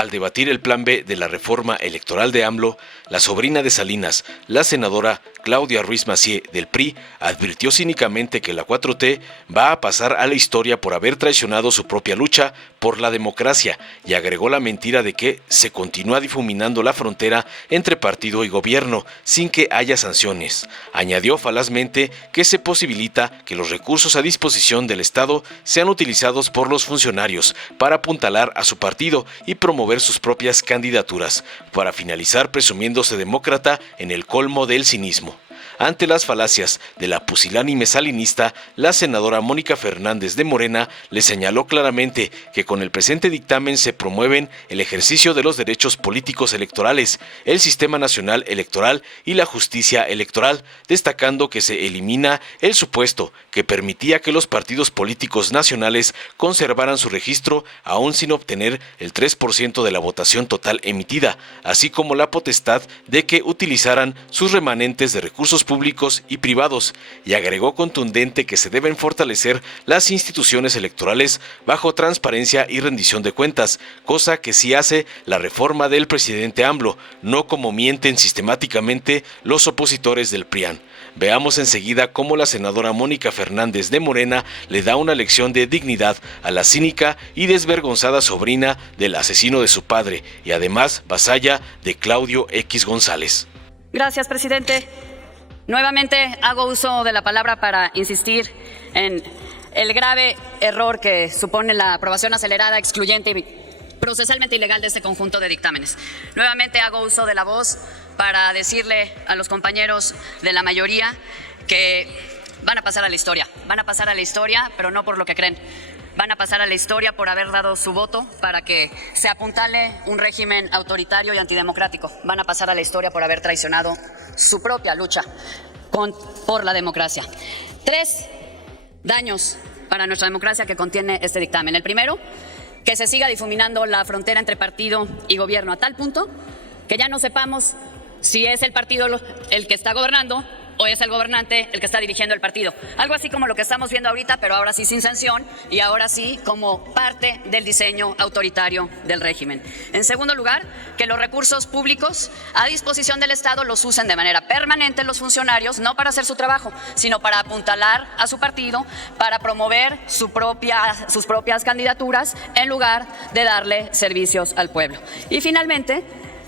Al debatir el plan B de la reforma electoral de AMLO, la sobrina de Salinas, la senadora Claudia Ruiz Massieu del PRI, advirtió cínicamente que la 4T va a pasar a la historia por haber traicionado su propia lucha por la democracia y agregó la mentira de que se continúa difuminando la frontera entre partido y gobierno sin que haya sanciones. Añadió falazmente que se posibilita que los recursos a disposición del Estado sean utilizados por los funcionarios para apuntalar a su partido y promover sus propias candidaturas, para finalizar presumiéndose demócrata en el colmo del cinismo. Ante las falacias de la pusilánime salinista, la senadora Mónica Fernández de Morena le señaló claramente que con el presente dictamen se promueven el ejercicio de los derechos políticos electorales, el sistema nacional electoral y la justicia electoral, destacando que se elimina el supuesto que permitía que los partidos políticos nacionales conservaran su registro aún sin obtener el 3% de la votación total emitida, así como la potestad de que utilizaran sus remanentes de recursos públicos y privados, y agregó contundente que se deben fortalecer las instituciones electorales bajo transparencia y rendición de cuentas, cosa que sí hace la reforma del presidente AMLO, no como mienten sistemáticamente los opositores del PRIAN. Veamos enseguida cómo la senadora Mónica Fernández de Morena le da una lección de dignidad a la cínica y desvergonzada sobrina del asesino de su padre y además vasalla de Claudio X González. Gracias, presidente. Nuevamente hago uso de la palabra para insistir en el grave error que supone la aprobación acelerada, excluyente y procesalmente ilegal de este conjunto de dictámenes. Nuevamente hago uso de la voz para decirle a los compañeros de la mayoría que van a pasar a la historia, pero no por lo que creen. Van a pasar a la historia por haber dado su voto para que se apuntale un régimen autoritario y antidemocrático. Van a pasar a la historia por haber traicionado su propia lucha por la democracia. 3 daños para nuestra democracia que contiene este dictamen. El primero, que se siga difuminando la frontera entre partido y gobierno a tal punto que ya no sepamos si es el partido el que está gobernando o es el gobernante el que está dirigiendo el partido. Algo así como lo que estamos viendo ahorita, pero ahora sí sin sanción y ahora sí como parte del diseño autoritario del régimen. En segundo lugar, que los recursos públicos a disposición del Estado los usen de manera permanente los funcionarios, no para hacer su trabajo, sino para apuntalar a su partido, para promover sus propias candidaturas en lugar de darle servicios al pueblo. Y finalmente,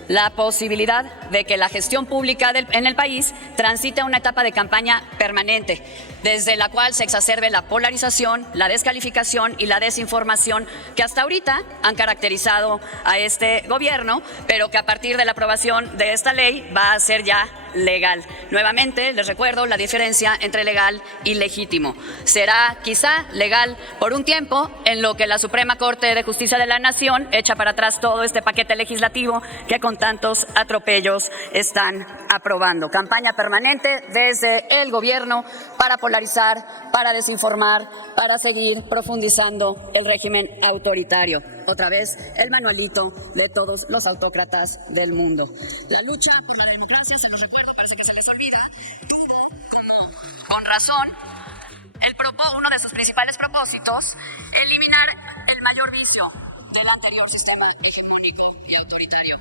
la posibilidad de que la gestión pública en el país transite a una etapa de campaña permanente, desde la cual se exacerbe la polarización, la descalificación y la desinformación que hasta ahorita han caracterizado a este gobierno, pero que a partir de la aprobación de esta ley va a ser ya legal. Nuevamente, les recuerdo la diferencia entre legal y legítimo. Será quizá legal por un tiempo, en lo que la Suprema Corte de Justicia de la Nación echa para atrás todo este paquete legislativo que con tantos atropellos están aprobando. Campaña permanente desde el gobierno para polarizar, para desinformar, para seguir profundizando el régimen autoritario. Otra vez, el manualito de todos los autócratas del mundo. La lucha por la democracia, se los recuerdo, parece que se les olvida, tuvo como, con razón, uno de sus principales propósitos, eliminar el mayor vicio del anterior sistema hegemónico y autoritario,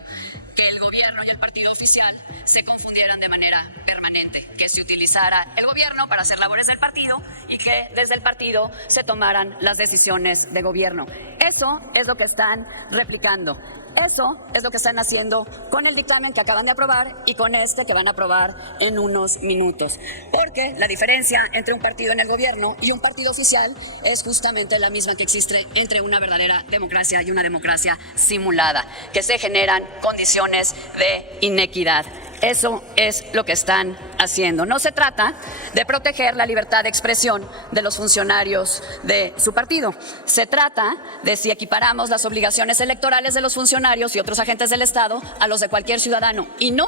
que el gobierno y el partido oficial se confundieran de manera permanente, que se utilizara el gobierno para hacer labores del partido y que desde el partido se tomaran las decisiones de gobierno. Eso es lo que están replicando. Eso es lo que están haciendo con el dictamen que acaban de aprobar y con este que van a aprobar en unos minutos. Porque la diferencia entre un partido en el gobierno y un partido oficial es justamente la misma que existe entre una verdadera democracia y una democracia simulada, que se generan condiciones de inequidad. Eso es lo que están haciendo. No se trata de proteger la libertad de expresión de los funcionarios de su partido. Se trata de si equiparamos las obligaciones electorales de los funcionarios y otros agentes del Estado a los de cualquier ciudadano. Y no,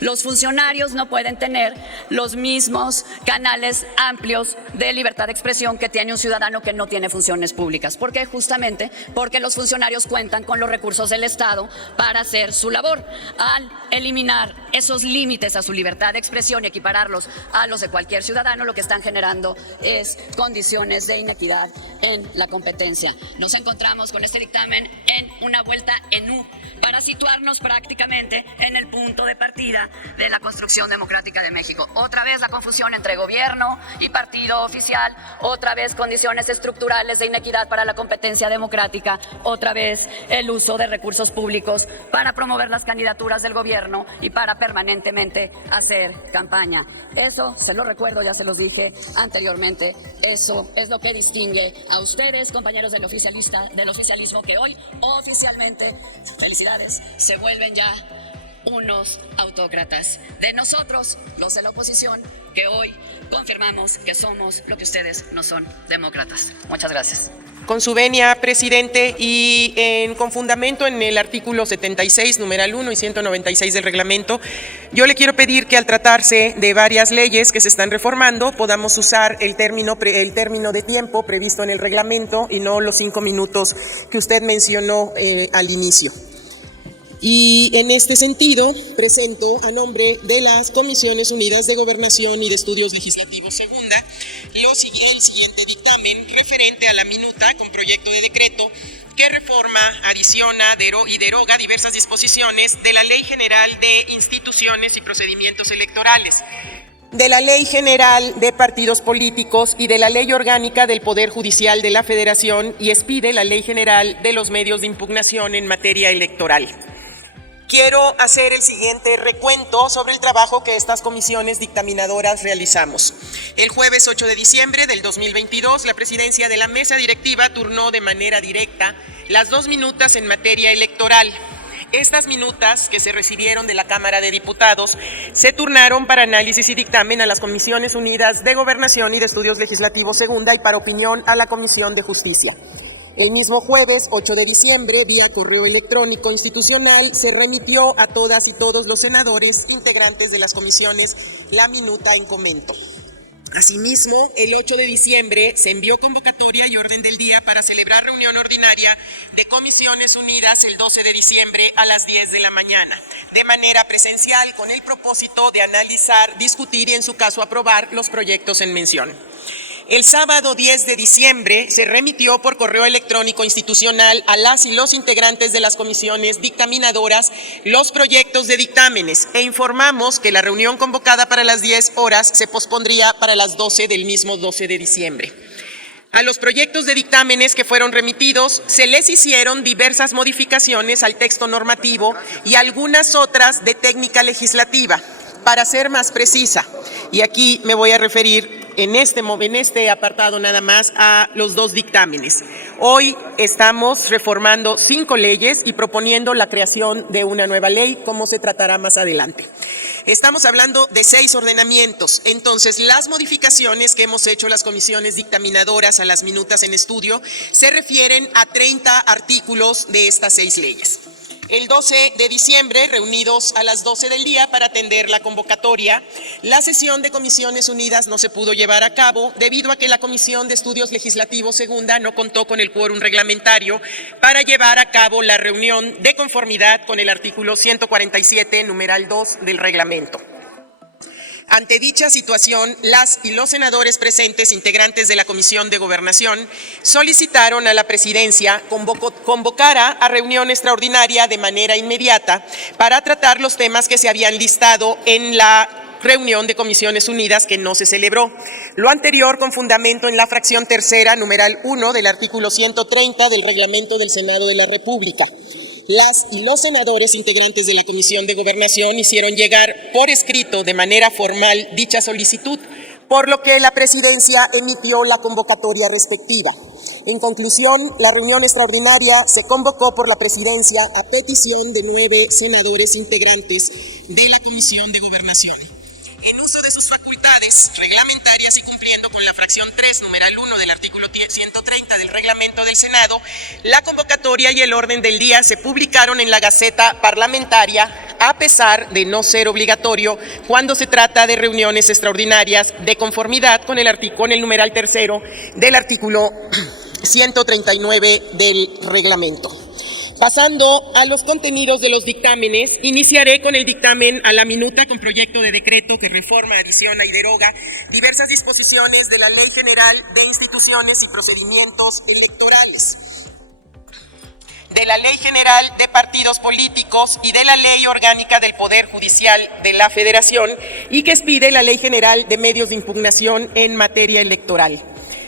los funcionarios no pueden tener los mismos canales amplios de libertad de expresión que tiene un ciudadano que no tiene funciones públicas. ¿Por qué? Justamente porque los funcionarios cuentan con los recursos del Estado para hacer su labor. Al eliminar esos límites a su libertad de expresión y equipararlos a los de cualquier ciudadano, lo que están generando es condiciones de inequidad en la competencia. Nos encontramos con este dictamen en una vuelta en U para situarnos prácticamente en el punto de partida de la construcción democrática de México. Otra vez la confusión entre gobierno y partido oficial, otra vez condiciones estructurales de inequidad para la competencia democrática, otra vez el uso de recursos públicos para promover las candidaturas del gobierno y para permanentemente hacer campaña. Eso, se lo recuerdo, ya se los dije anteriormente, eso es lo que distingue a ustedes, compañeros del oficialismo, que hoy oficialmente, felicidades, se vuelven ya unos autócratas. De nosotros, los de la oposición, que hoy confirmamos que somos lo que ustedes no son, demócratas. Muchas gracias. Con su venia, presidente, y con fundamento en el artículo 76, numeral 1 y 196 del reglamento, yo le quiero pedir que al tratarse de varias leyes que se están reformando, podamos usar el término de tiempo previsto en el reglamento y no los 5 minutos que usted mencionó al inicio. Y en este sentido, presento a nombre de las Comisiones Unidas de Gobernación y de Estudios Legislativos Segunda el siguiente dictamen referente a la minuta con proyecto de decreto que reforma, adiciona y deroga diversas disposiciones de la Ley General de Instituciones y Procedimientos Electorales, de la Ley General de Partidos Políticos y de la Ley Orgánica del Poder Judicial de la Federación y expide la Ley General de los Medios de Impugnación en materia electoral. Quiero hacer el siguiente recuento sobre el trabajo que estas comisiones dictaminadoras realizamos. El jueves 8 de diciembre del 2022, la presidencia de la mesa directiva turnó de manera directa las 2 minutas en materia electoral. Estas minutas que se recibieron de la Cámara de Diputados se turnaron para análisis y dictamen a las Comisiones Unidas de Gobernación y de Estudios Legislativos Segunda y para opinión a la Comisión de Justicia. El mismo jueves 8 de diciembre, vía correo electrónico institucional, se remitió a todas y todos los senadores integrantes de las comisiones la minuta en comento. Asimismo, el 8 de diciembre se envió convocatoria y orden del día para celebrar reunión ordinaria de Comisiones Unidas el 12 de diciembre a las 10 de la mañana, de manera presencial con el propósito de analizar, discutir y en su caso aprobar los proyectos en mención. El sábado 10 de diciembre se remitió por correo electrónico institucional a las y los integrantes de las comisiones dictaminadoras los proyectos de dictámenes e informamos que la reunión convocada para las 10 horas se pospondría para las 12 del mismo 12 de diciembre. A los proyectos de dictámenes que fueron remitidos se les hicieron diversas modificaciones al texto normativo y algunas otras de técnica legislativa. Para ser más precisa, y aquí me voy a referir en este apartado nada más a los 2 dictámenes. Hoy estamos reformando 5 leyes y proponiendo la creación de una nueva ley, como se tratará más adelante. Estamos hablando de 6 ordenamientos, entonces las modificaciones que hemos hecho las comisiones dictaminadoras a las minutas en estudio se refieren a 30 artículos de estas 6 leyes. El 12 de diciembre, reunidos a las 12 del día para atender la convocatoria, la sesión de Comisiones Unidas no se pudo llevar a cabo debido a que la Comisión de Estudios Legislativos Segunda no contó con el quórum reglamentario para llevar a cabo la reunión de conformidad con el artículo 147, numeral 2 del reglamento. Ante dicha situación, las y los senadores presentes, integrantes de la Comisión de Gobernación, solicitaron a la Presidencia convocara a reunión extraordinaria de manera inmediata para tratar los temas que se habían listado en la reunión de Comisiones Unidas que no se celebró. Lo anterior con fundamento en la fracción tercera, numeral 1 del artículo 130 del Reglamento del Senado de la República. Las y los senadores integrantes de la Comisión de Gobernación hicieron llegar por escrito de manera formal dicha solicitud, por lo que la Presidencia emitió la convocatoria respectiva. En conclusión, la reunión extraordinaria se convocó por la Presidencia a petición de 9 senadores integrantes de la Comisión de Gobernación. En uso de sus facultades reglamentarias y cumpliendo con la fracción 3, numeral 1 del artículo 130 del reglamento del Senado, la convocatoria y el orden del día se publicaron en la Gaceta Parlamentaria, a pesar de no ser obligatorio cuando se trata de reuniones extraordinarias de conformidad con el numeral tercero del artículo 139 del reglamento. Pasando a los contenidos de los dictámenes, iniciaré con el dictamen a la minuta con proyecto de decreto que reforma, adiciona y deroga diversas disposiciones de la Ley General de Instituciones y Procedimientos Electorales, de la Ley General de Partidos Políticos y de la Ley Orgánica del Poder Judicial de la Federación, y que expide la Ley General de Medios de Impugnación en materia electoral.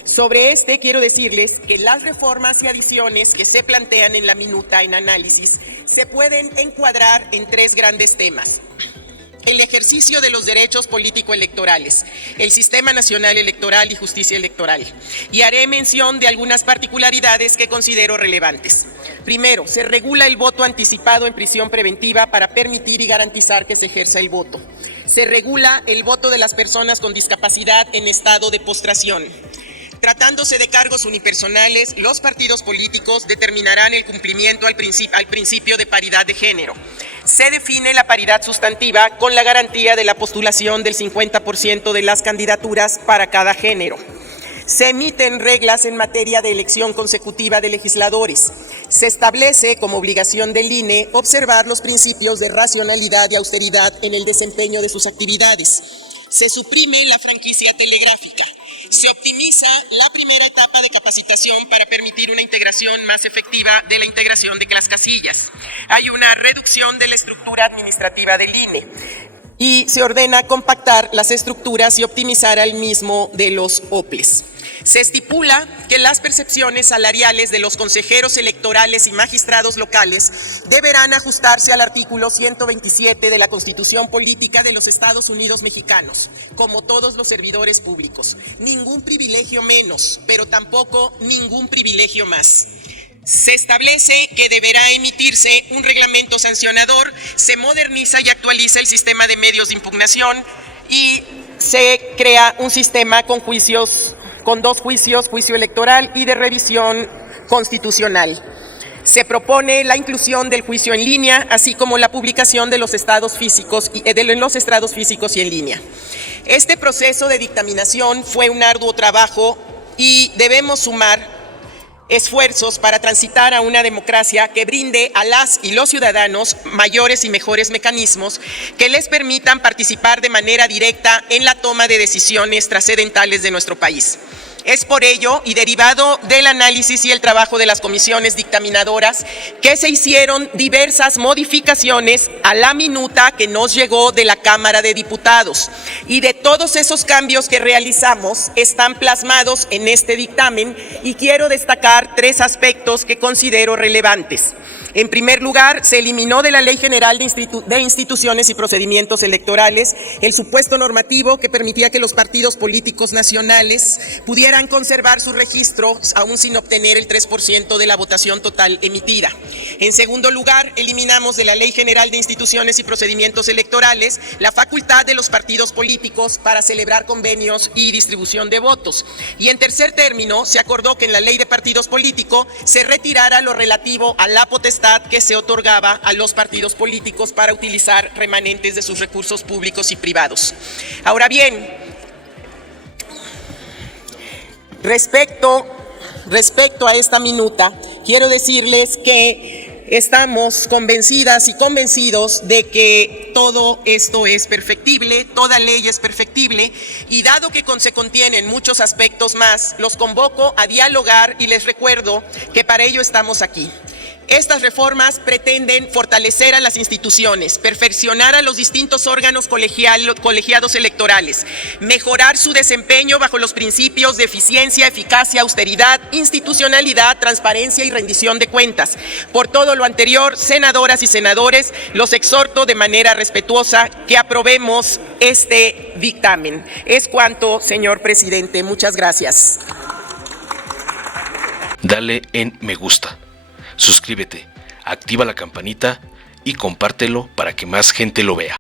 Sobre este quiero decirles que las reformas y adiciones que se plantean en la minuta en análisis se pueden encuadrar en tres grandes temas: el ejercicio de los derechos político-electorales, el Sistema Nacional Electoral y Justicia Electoral. Y haré mención de algunas particularidades que considero relevantes. Primero, se regula el voto anticipado en prisión preventiva para permitir y garantizar que se ejerza el voto. Se regula el voto de las personas con discapacidad en estado de postración. Tratándose de cargos unipersonales, los partidos políticos determinarán el cumplimiento al principio de paridad de género. Se define la paridad sustantiva con la garantía de la postulación del 50% de las candidaturas para cada género. Se emiten reglas en materia de elección consecutiva de legisladores. Se establece como obligación del INE observar los principios de racionalidad y austeridad en el desempeño de sus actividades. Se suprime la franquicia telegráfica. Se optimiza la primera etapa de capacitación para permitir una integración más efectiva de la integración de las casillas. Hay una reducción de la estructura administrativa del INE y se ordena compactar las estructuras y optimizar al mismo de los OPLES. Se estipula que las percepciones salariales de los consejeros electorales y magistrados locales deberán ajustarse al artículo 127 de la Constitución Política de los Estados Unidos Mexicanos, como todos los servidores públicos. Ningún privilegio menos, pero tampoco ningún privilegio más. Se establece que deberá emitirse un reglamento sancionador, se moderniza y actualiza el sistema de medios de impugnación y se crea un sistema con dos juicios, juicio electoral y de revisión constitucional. Se propone la inclusión del juicio en línea, así como la publicación de los estados físicos y en línea. Este proceso de dictaminación fue un arduo trabajo y debemos sumar esfuerzos para transitar a una democracia que brinde a las y los ciudadanos mayores y mejores mecanismos que les permitan participar de manera directa en la toma de decisiones trascendentales de nuestro país. Es por ello, y derivado del análisis y el trabajo de las comisiones dictaminadoras, que se hicieron diversas modificaciones a la minuta que nos llegó de la Cámara de Diputados. Y de todos esos cambios que realizamos están plasmados en este dictamen y quiero destacar tres aspectos que considero relevantes. En primer lugar, se eliminó de la Ley General de Instituciones y Procedimientos Electorales el supuesto normativo que permitía que los partidos políticos nacionales pudieran conservar sus registros aún sin obtener el 3% de la votación total emitida. En segundo lugar, eliminamos de la Ley General de Instituciones y Procedimientos Electorales la facultad de los partidos políticos para celebrar convenios y distribución de votos. Y en tercer término, se acordó que en la Ley de Partidos Políticos se retirara lo relativo a la potestad que se otorgaba a los partidos políticos para utilizar remanentes de sus recursos públicos y privados. Ahora bien, respecto a esta minuta, quiero decirles que estamos convencidas y convencidos de que todo esto es perfectible, toda ley es perfectible, y dado que se contienen muchos aspectos más, los convoco a dialogar y les recuerdo que para ello estamos aquí. Estas reformas pretenden fortalecer a las instituciones, perfeccionar a los distintos órganos colegiados electorales, mejorar su desempeño bajo los principios de eficiencia, eficacia, austeridad, institucionalidad, transparencia y rendición de cuentas. Por todo lo anterior, senadoras y senadores, los exhorto de manera respetuosa que aprobemos este dictamen. Es cuanto, señor presidente. Muchas gracias. Dale en me gusta. Suscríbete, activa la campanita y compártelo para que más gente lo vea.